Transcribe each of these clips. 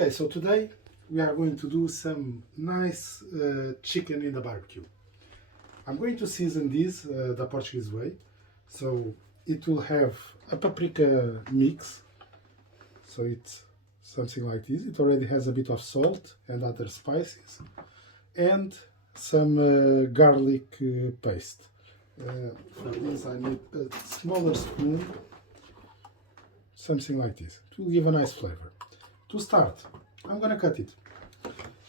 Okay, so today we are going to do some nice chicken in the barbecue. I'm going to season this the Portuguese way. So it will have a paprika mix. So it's something like this. It already has a bit of salt and other spices. And some garlic paste. For this I need a smaller spoon. Something like this. It will give a nice flavor. To start, I'm gonna cut it.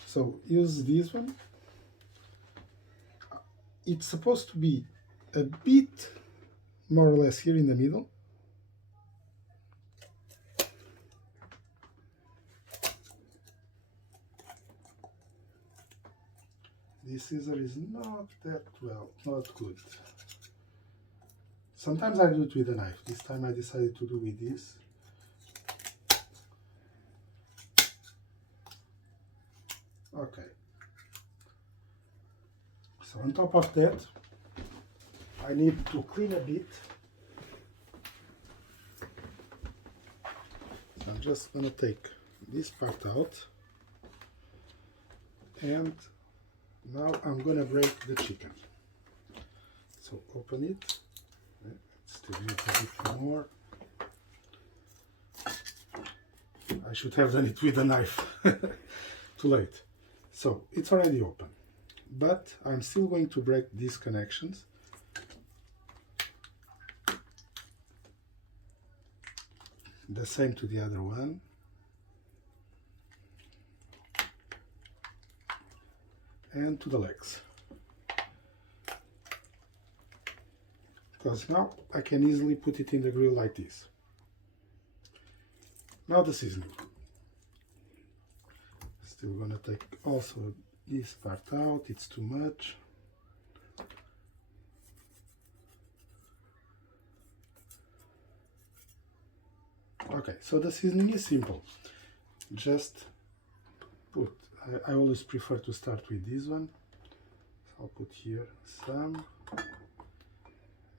So use this one. It's supposed to be a bit more or less here in the middle. This scissor is not not good. Sometimes I do it with a knife. This time I decided to do with this. Okay. So on top of that, I need to clean a bit. So I'm just gonna take this part out, and now I'm gonna break the chicken. So open it. Still need a bit more. I should have done it with a knife. Too late. So it's already open, but I'm still going to break these connections. The same to the other one. And to the legs. Because now I can easily put it in the grill like this. Now the seasoning. Still gonna take also this part out, it's too much. Okay, so the seasoning is simple. Just put, I always prefer to start with this one. So I'll put here some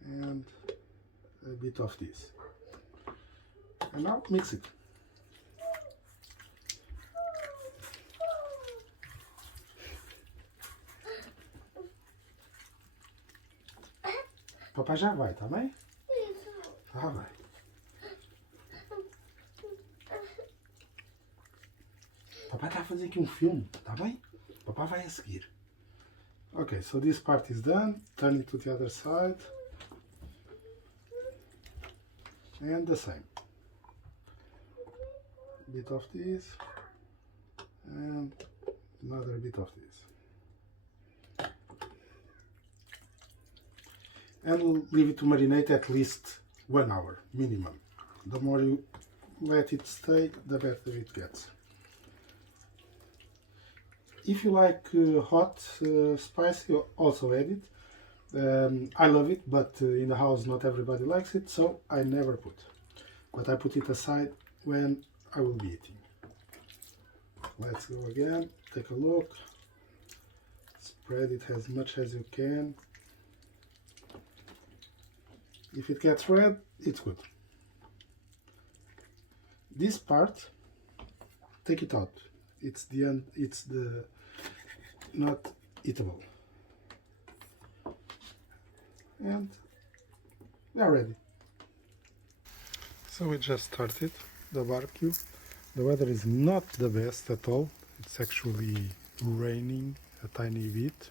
and a bit of this. And now mix it. Papai já vai, tá bem? Ah, vai. Papai está a fazer aqui um filme, tá bem? Papai vai a seguir. Okay, so this part is done. Turn it to the other side. And the same. A bit of this. And another bit of this. And we'll leave it to marinate at least 1 hour minimum. The more you let it stay, the better it gets. If you like hot, spicy, also add it. I love it, but in the house not everybody likes it, so I never put. But I put it aside when I will be eating. Let's go again, take a look. Spread it as much as you can. If it gets red, it's good. This part, take it out. It's the end. It's the not eatable. And we are ready. So we just started the barbecue. The weather is not the best at all. It's actually raining a tiny bit.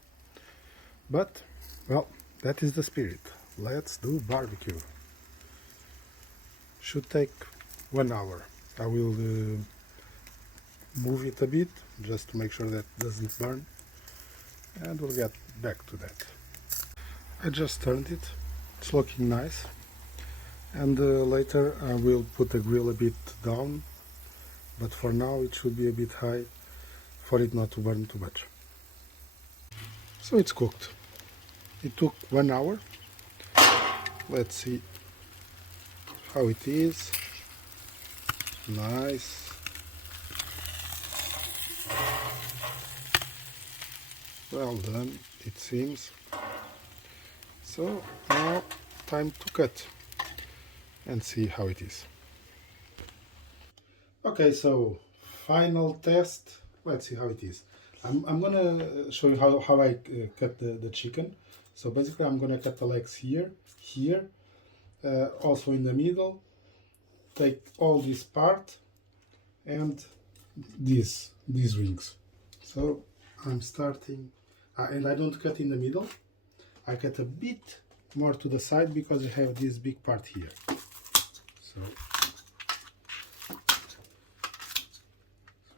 But, well, that is the spirit. Let's do barbecue. Should take 1 hour. I will move it a bit just to make sure that it doesn't burn, and we'll get back to that. I just turned it. It's looking nice, and later I will put the grill a bit down, but for now it should be a bit high for it not to burn too much. So it's cooked. It took 1 hour. Let's see how it is. Nice. Well done, it seems. So now time to cut and see how it is. Okay, so final test. Let's see how it is. I'm gonna show you how I cut the chicken. So basically I'm gonna cut the legs here, also in the middle, take all this part and these wings. So I'm starting, and I don't cut in the middle, I cut a bit more to the side because I have this big part here. So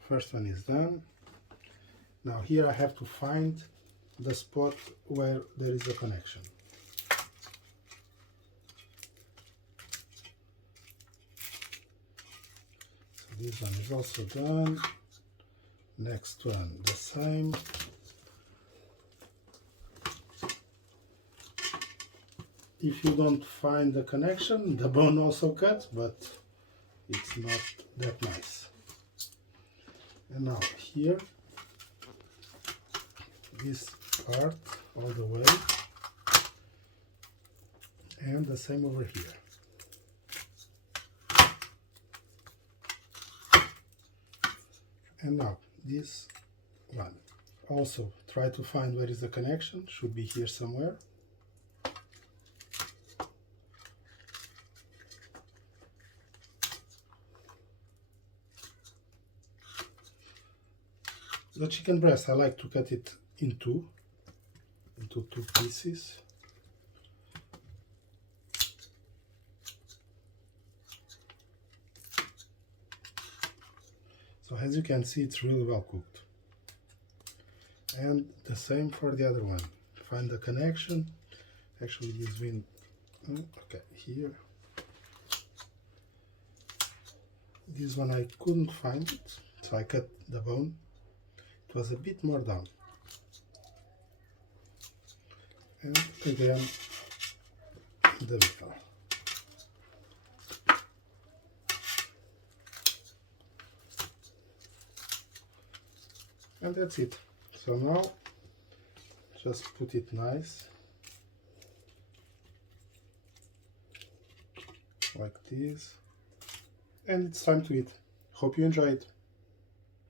first one is done. Now here I have to find the spot where there is a connection. So this one is also done. Next one the same. If you don't find the connection, the bone also cuts, but it's not that nice. And now here, this part all the way, and the same over here. And now this one. Also try to find where is the connection, should be here somewhere. The chicken breast, I like to cut it into two pieces. So as you can see, it's really well cooked. And the same for the other one. Find the connection. Actually, this one, okay, here. This one I couldn't find it, so I cut the bone. It was a bit more down. And again, the middle. And that's it. So now, just put it nice, like this, and it's time to eat. Hope you enjoy it.